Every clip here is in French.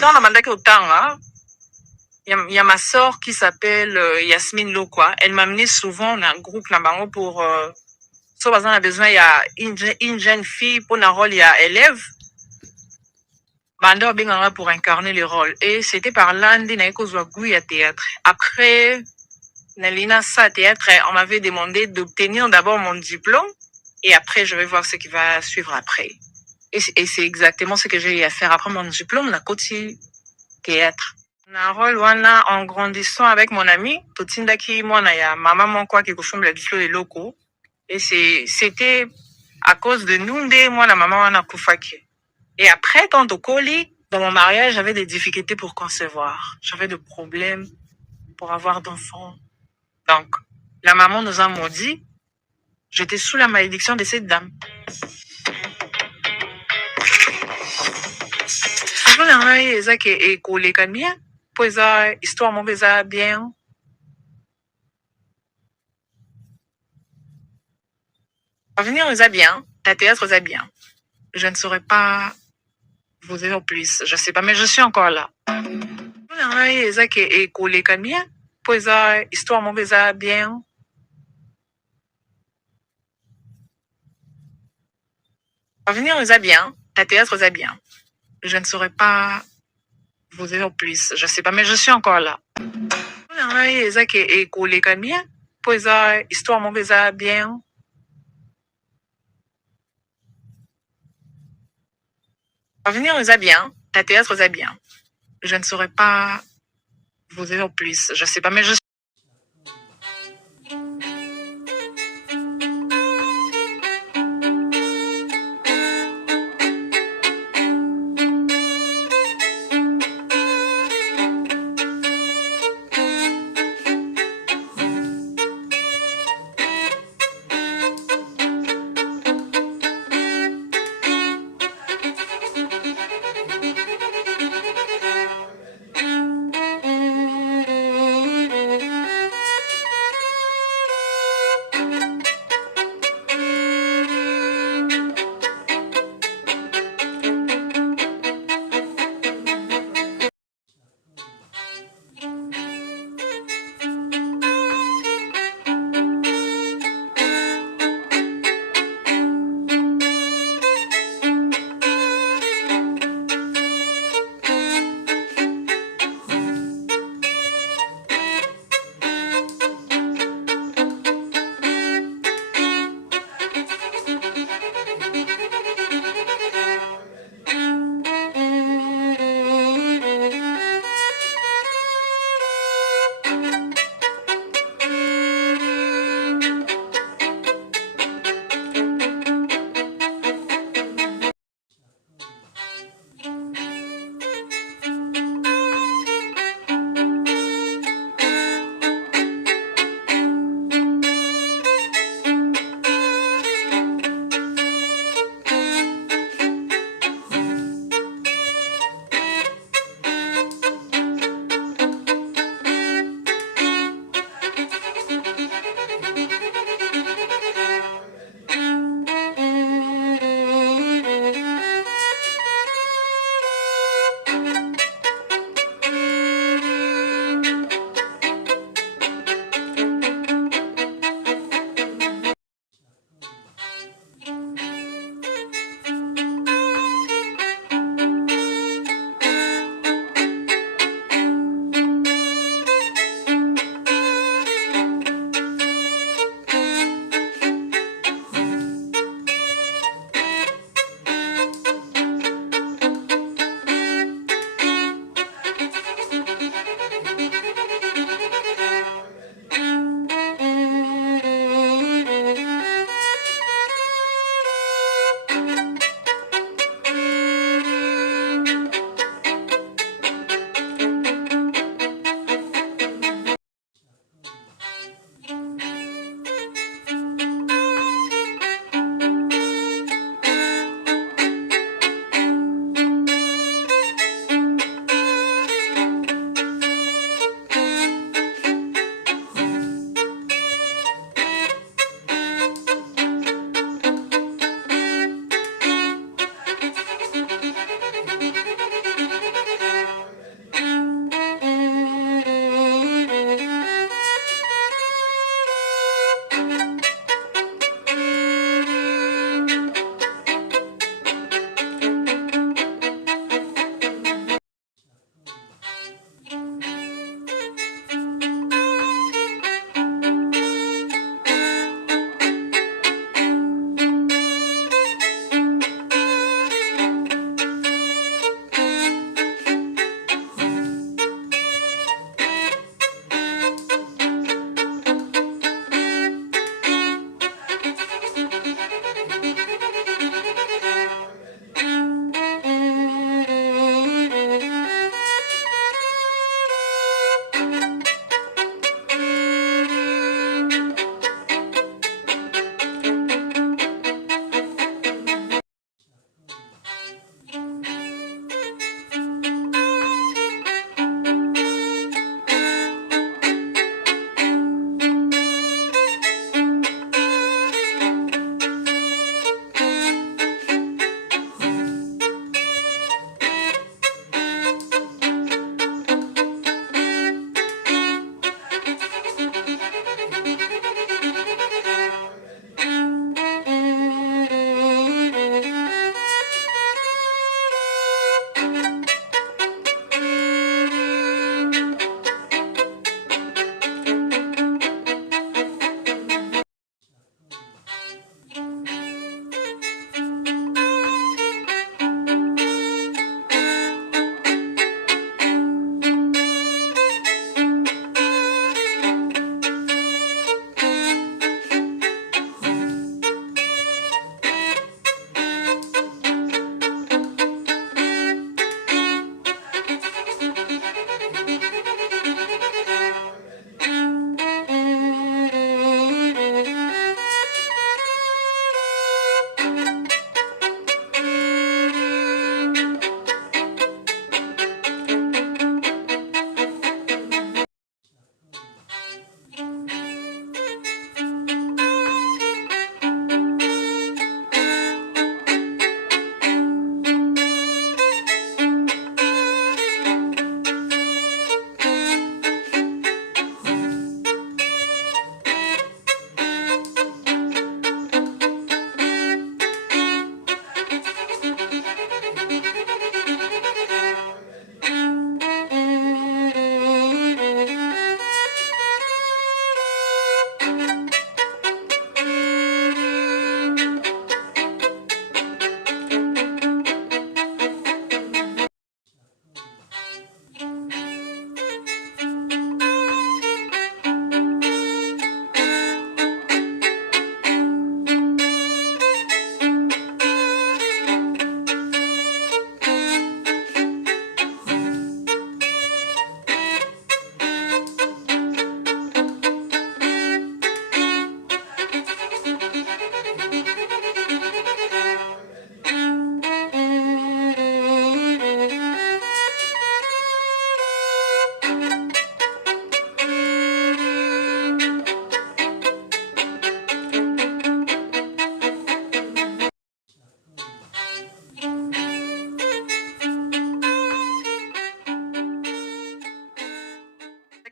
Dans la mandake Otanga, il y a ma sœur qui s'appelle Yasmine Lokwa. Elle m'amenait souvent dans un groupe là-bas pour so on a besoin il y a une jeune fille pour un rôle il y a élève. Banda benganga pour incarner le rôle et c'était par là ndi na kozwa goût ya théâtre. Après Nalina sa théâtre, on m'avait demandé d'obtenir d'abord mon diplôme et après je vais voir ce qui va suivre après. Et c'est exactement ce que j'ai eu à faire après mon diplôme, na côté théâtre. Na rôle wana en grandissant avec mon ami, totindaki mwana ya maman mon quoi qui kofumba bislo les locaux et c'était à cause de nous deux moi la maman wana kufaki. Et après quand au colis dans mon mariage, j'avais des difficultés pour concevoir. J'avais des problèmes pour avoir d'enfants. Donc la maman nous a maudit. J'étais sous la malédiction de cette dame. Histoire mauvaise bien. Avenir est bien, la théâtre est bien. Je ne saurais pas vous dire plus, je sais pas, mais je suis encore là. Histoire mauvaise bien. Avenir est bien, la théâtre est bien. Je ne saurais pas vous dire plus, je sais pas, mais je suis encore là. Histoire mauvaise bien. Avenir est bien, la théâtre est bien. Je ne saurais pas vous dire plus, je sais pas, mais je suis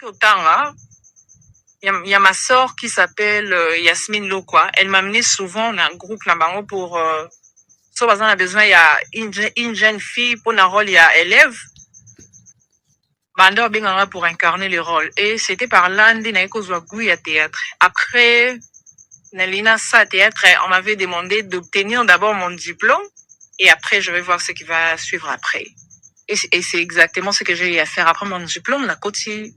au Tanga, il y a ma soeur qui s'appelle Yasmine Lokwa. Elle m'amenait souvent dans un groupe là-bas pour... si on a besoin, il y a une jeune fille pour un rôle, il y a élève. Banda Benganga pour incarner le rôle. Et c'était par l'Andi à théâtre. Après, Nalina sa théâtre, on m'avait demandé d'obtenir d'abord mon diplôme. Et après, je vais voir ce qui va suivre après. Et c'est exactement ce que j'ai eu à faire après mon diplôme, la côté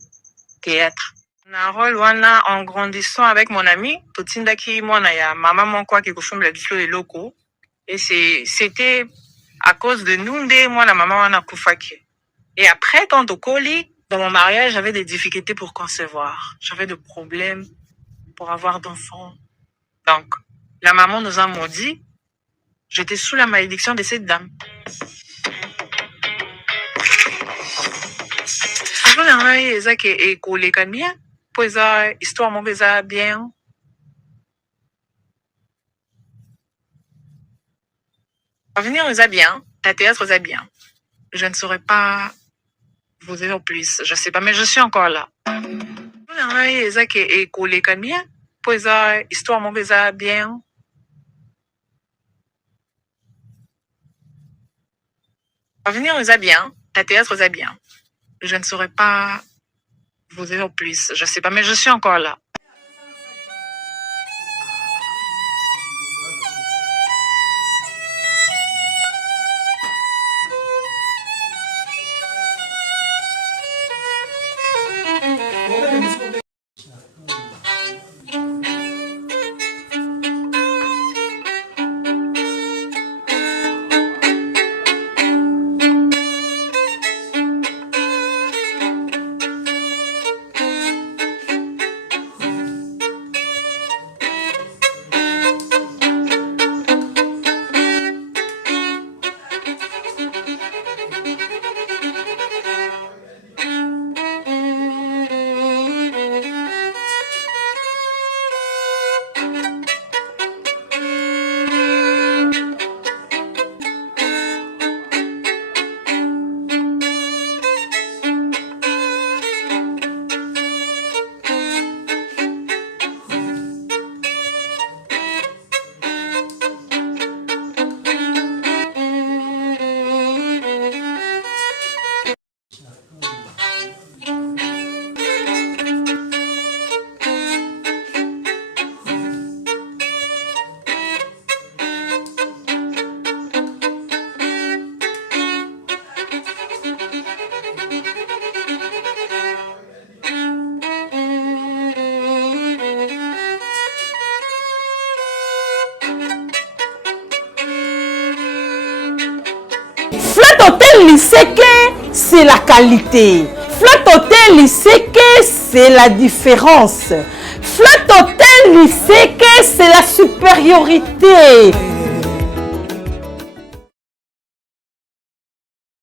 théâtre. Un rôle, en grandissant avec mon ami, Totindaki, moi, ya maman, mon quoi, qui cochon la diplôme des locaux. Et c'était à cause de nous, moi, la maman, on a koufaki. Et après, quand au colis, dans mon mariage, j'avais des difficultés pour concevoir. J'avais des problèmes pour avoir d'enfants. Donc, la maman nous a maudit. J'étais sous la malédiction de cette dame. Histoire mon bien. Avenir nous a bien, ta théâtre nous a bien. Je ne saurais pas vous dire plus, je sais pas, mais je suis encore là. Histoire mon bien. Avenir nous a bien, ta théâtre nous a bien. Je ne saurais pas vous dire plus, je sais pas, mais je suis encore là. Flat Hotel Liseke, c'est la qualité. Flat Hotel Liseke, c'est la différence. Flat Hotel Liseke, c'est la supériorité.